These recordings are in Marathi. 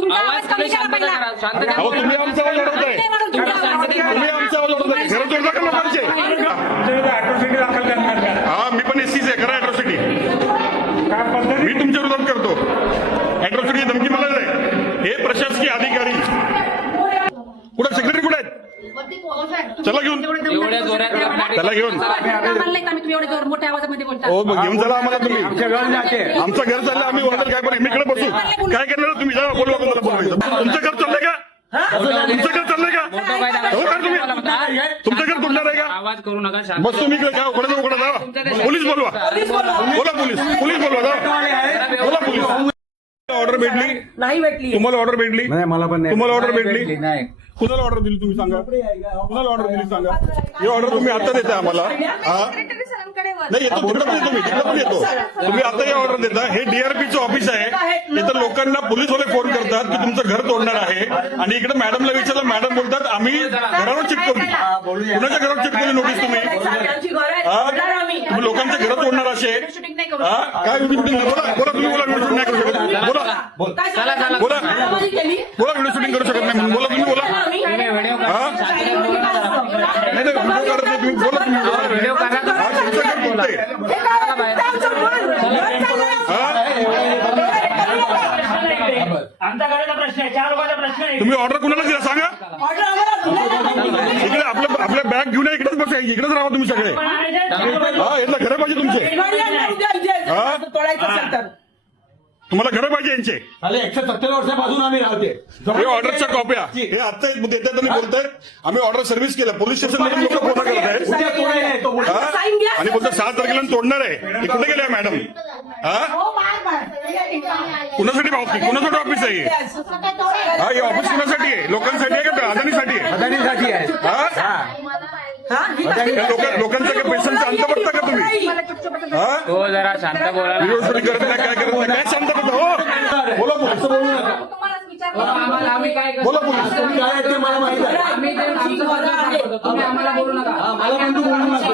आवाज कमी करा पहिला. अहो तुम्ही आमचा आवाज वाढवताय, तुम्ही आमचा आवाज वाढवताय. घरं तोडता का लोकांचे? अॅट्रॉसिटी दाखल करणार का? हा मी पण एससीच आहे, करा अॅट्रॉसिटी. काय पद्धती? मी तुमच्या विरोधात करतो. अॅट्रॉसिटी धमकी मला आहे. हे प्रशासकीय अधिकारी कुठे सेक्रेटरी कुठे आहेत? चला घेऊन, त्याला घेऊन मोठ्या आवाजामध्ये बोलता. हो मग घेऊन चला आम्हाला तुम्ही. आमचं घर चाललं, आम्ही ऑर्डर काय पण मी इकडे बसू काय करणार तुम्ही? जा बोलवा कोणाला बोलवायचं. तुमचं घर चाललंय का? तुमचं घर चाललंय का? हो का तुम्ही? तुमचं घर तुटणार आहे का? आवाज करू नका. बस तुम्ही इकडे उघडा जा. पोलीस बोलवा, बोला पोलीस बोलवा जा. बोला पोलीस. ऑर्डर भेटली नाही भेटली. तुम्हाला ऑर्डर भेटली? मला पण नाही. तुम्हाला ऑर्डर भेटली? कुणाला ऑर्डर दिली तुम्ही सांगा? कुणाला ऑर्डर दिली सांगा? ही ऑर्डर तुम्ही आता देता आम्हाला? नाही येतो, तिकडे पण येतो मी, तिकडे पण येतो. तुम्ही आता हे ऑर्डर देता. हे डीआरपीचं ऑफिस आहे. इथं लोकांना पोलीसवाले फोन करतात की तुमचं घर तोडणार आहे, आणि इकडे मॅडमला विचारलं, मॅडम बोलतात आम्ही घरावर चिटकवली. कुणाच्या घरावर चिटकवली नोटीस तुम्ही? तुम्ही लोकांच्या घरं तोडणार असे? काय व्हिडिओ शूटिंग? बोला तुम्ही, बोला व्हिडिओ शूटिंग नाही करू शकत. बोला व्हिडिओ शूटिंग करू शकत नाही. बोला तुम्ही, बोला. नाही व्हिडिओ काढत नाही तुम्ही. बोला तुम्ही, व्हिडिओ करा. आमचा घराचा प्रश्न आहे, 4 लोकांचा प्रश्न आहे. तुम्ही ऑर्डर कुणाला दिला सांगा? इकडे आपल्या बॅग घेऊन इकडेच बसा, इकडेच राहा तुम्ही सगळे. हा यांना घरं पाहिजे तुमचे. तुम्हाला घरं पाहिजे यांचे. 170 वर्षापासून आम्ही राहते. हे ऑर्डरच्या कॉप्या हे आता देतात आणि बोलतायत आम्ही ऑर्डर सर्व्हिस केलं. पोलीस स्टेशन मध्ये लोक फोन करत आहेत आणि बोलतात 7 तारखेला तोडणार आहे. हे कुठे गेले मॅडम? कुणासाठी ऑफिस आहे? हा हे ऑफिस कुणासाठी आहे? लोकांसाठी आहे का अदानीसाठी आहे? अदानीसाठी आहे. लोकांचा काही पैशांचा अंत बघता का तुम्ही? हो जरा शांत बोला. व्हिडिओ शूटिंग करत नाही, काय करत नाही, काय शांत करता? हो बोला पोलीस, आम्ही काय बोला पोलीस. तुम्ही काय आहे ते मला माहिती आहे. आम्ही तुम्ही आम्हाला बोलू नका. मला पण तू बोलू नका.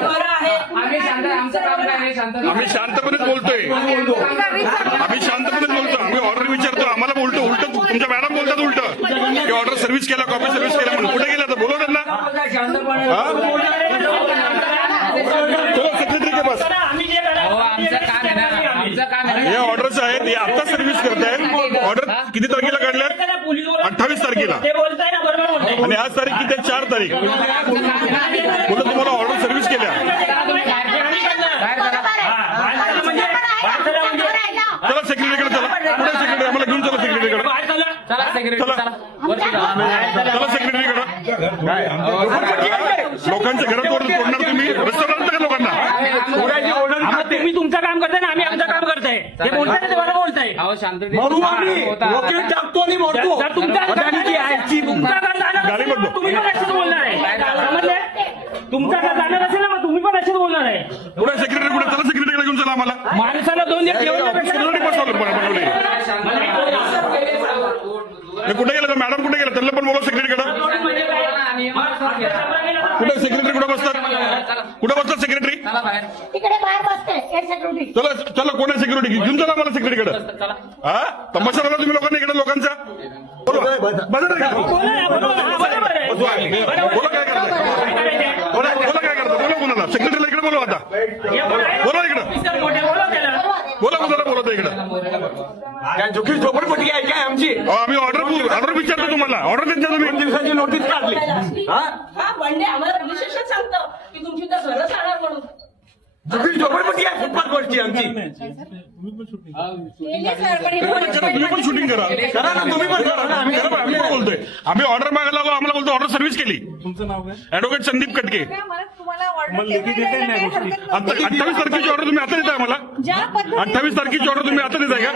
आम्ही शांत, आमचं काम काय आहे शांत. आम्ही शांतपणेच बोलतोय. आम्ही शांतपणेच बोलतो. आम्ही ऑर्डर विचारतो, आम्हाला बोलतो उलट. तुमच्या मॅडम बोलतात उलट की ऑर्डर सर्व्हिस केला, कॉपी सर्व्हिस केला म्हणून. कुठे गेला तर बोलव त्यांना. चलो सेक्रेटरी के पास. आमचं काम आहे ना, आमचं काम आहे. हे ऑर्डर्स आहेत, हे आता सर्व्हिस करतायत. ऑर्डर किती तारखेला काढल्यात? 28 तारखेला. आणि आज तारीख किती आहे? 4 तारीख. बोलत तुम्हाला ऑर्डर सर्व्हिस केल्या. चला सेक्रेटरीकडे चला. कुठे सेक्रेटरी? आम्हाला घेऊन चला सेक्रेटरीकडे. चला सेक्रेटरी चला. चला सेक्रेटरीकडे. लोकांच्या घरात तोडणार तुम्ही? रस्त्यावर का लोकांना? तुम्ही तुमचं काम करताय ना, आम्ही आमचं काम करताय. हे बोलताय ना, ते मला बोलताय. अहो शांत. मरू आम्ही रॉकेट टाकतो आणि मोडतो. जर तुमचा अदानीची आईची तुमचा घर जाणार गाली असेल, बघतो. तुम्ही पण असेच बोलणार आहे. समजले? तुमचा घर जाणार असेल ना, मग तुम्ही पण असेच बोलणार आहे. कुठे सेक्रेटरी? कुठे? चला सेक्रेटरीकडे घेऊन चला आम्हाला. माणसाला 2 दिवस ठेवण्यापेक्षा कुठे गेलं? मॅडम कुठे गेलं? त्यांना पण बोला सेक्रेटरीकडे. कुठे सेक्रेटरी? कुठे बसतात? कुठे बसतात सेक्रेटरी? तिकडे बाहेर बसते सेक्युरिटी. चला चला, कोण आहे सेक्युरिटी? घेऊन चला मला सेक्रेटरीकडे. हा तमाशा लावला तुम्ही लोकांनी इकडे लोकांचा. बोला काय करताय? बोला काय करता? बोला कोणाला? सेक्रेटरीला इकडे बोलवा आता. बोला इकडं. बोला कोणाला बोलवता इकडं. झोकी झोपडपट्टी आहे काय आमची? आम्ही ऑर्डर विचारतो तुम्हाला. ऑर्डर देत जा तुम्ही. 2 दिवसाची नोटीस काढली. आम्हाला पोलीस स्टेशन सांगतं की तुमची तर घरं जाणार म्हणून. झोकी झोपडपट्टी आहे फुटपाथवरची आमची. तुम्ही पण शूटिंग करा. करा ना, तुम्ही पण करा ना. आम्ही पण बोलतोय. आम्ही ऑर्डर मागायला आलो, आम्हाला बोलतो ऑर्डर सर्व्हिस केली. तुमचं नाव काय? ऍडव्होकेट संदीप कटके. मग लेखी देते नाही गोष्टी. 28 तारखेची ऑर्डर तुम्ही आता देताय आम्हाला? 28 तारखेची ऑर्डर तुम्ही आता देताय का?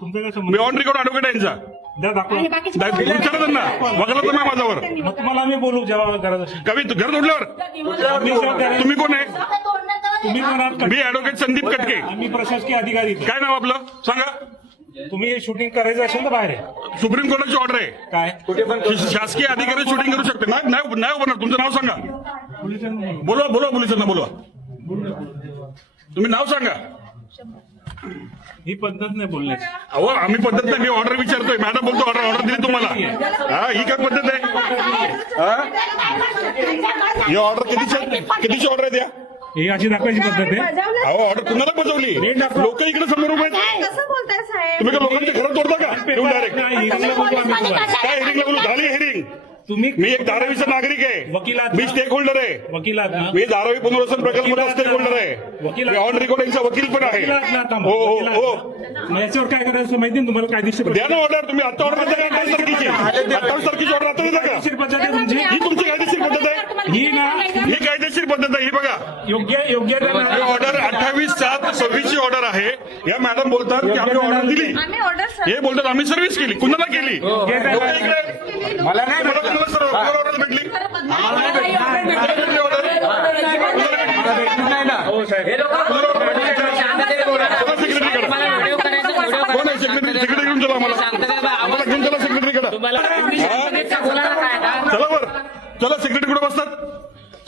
तुमचं काय संबंध? मी ऑन रेकॉर्ड ऍडव्होकेट आहे यांचा. द्या दाखवा. विचारा त्यांना. वगैरे तर नाही माझ्यावर. मग तुम्हाला आम्ही बोलू जेव्हा गरज असेल. कवी घर तोडल्यावर तुम्ही कोण आहे? तुम्ही पण आहात का? मी ऍडव्होकेट संदीप कटके. आम्ही प्रशासकीय अधिकारी. काय नाव आपलं सांगा? तुम्ही हे शूटिंग करायचं असेल तर बाहेर आहे. सुप्रीम कोर्टाची ऑर्डर आहे. काय शासकीय अधिकारी शूटिंग करू शकते. नाही होणार. तुमचं नाव सांगा. बोलवा पोलिसांना बोलवा. तुम्ही नाव सांगा. ही पद्धत नाही बोलण्याची. अहो आम्ही पद्धत नाही, मी ऑर्डर विचारतोय. मॅडम बोलतो ऑर्डर दिली तुम्हाला. हा ही काय पद्धत आहे? हा ही ऑर्डर कितीची ऑर्डर आहे द्या. ही अशी दाखवायची पद्धत आहे. अहो ऑर्डर कुणाला बजावली? लोक इकडे समोर उभे आहेत. कसं बोलताय साहेब? तुम्ही का लोकांच्या घरात तोडता का येऊन डायरेक्ट? नाही, हिरिंगला बोलतो आम्ही तुम्हाला. काय हेरिंगला बोलू? झाली हेरिंग. तुम्ही मी एक धारावीचा नागरिक आहे. वकिलात मी स्टेक होल्डर आहे. वकिलात ना? मी धारावी पुनर्वसन प्रकल्पाचा स्टेक होल्डर आहे. वकिलात. मी ऑन रेकॉर्ड यांचा वकील पण आहे. वकिलात ना? थांबा. हो हो वकिलात हो ना? मग याच्यावर काय करायचं माहिती आहे तुम्हाला? कायदेशीर द्या ना ऑर्डर. तुम्ही आता ऑर्डर देता का 28 तारखेची? 28 तारखेची ऑर्डर आता देता का? कायदेशीर पद्धत आहे तुमची. ही तुमची कायदेशीर पद्धत आहे. ही ना ही कायदेशीर पद्धत आहे. ही बघा योग्य ही ऑर्डर 28/7/26 ची ऑर्डर आहे. या मॅडम बोलतात की आम्ही ऑर्डर दिली. आम्ही ऑर्डर हे बोलतात आम्ही सर्व्हिस केली. कुणाला केली? लोकं इकडे- मला नाही मला कुणाला सर्व ऑर्डर भेटली? कुणाला भेटली ऑर्डर? नाही ना. हो साहेब. चला सेक्रेटरीकडे. कोण आहे सेक्रेटरी? सेक्रेटरी घेऊन चला आम्हाला घेऊन चला सेक्रेटरीकडे. चला वर चला. सेक्रेटरी कुठे बसतात?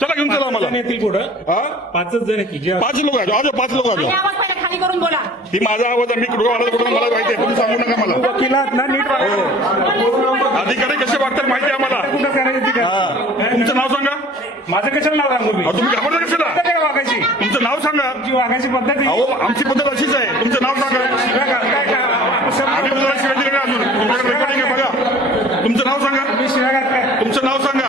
चला घेऊन चला आम्हाला. येतील पुढं हा 5 जण आहे की 5 लोक आहे. आज 5 लोक आणि आहे. आवाज पहिला खाली करून बोला. ही माझा आवाज आहे. मी कुठं आला कुठं मला माहिती आहे. तुम्ही सांगू नका मला. वकिलात ना नीट वागा. अधिकारी कसे वागतात माहिती आहे आम्हाला. कुठं करायचं ते हा. काय? तुमचं नाव सांगा. माझं कशाला नाव सांगू मी? अहो, तुम्ही घाबरता कशाला? पद्धत आहे का वागायची? तुमचं नाव सांगा. तुमची वागायची पद्धत आहे. अहो आमची पद्धत अशीच आहे. तुमचं नाव सांगा.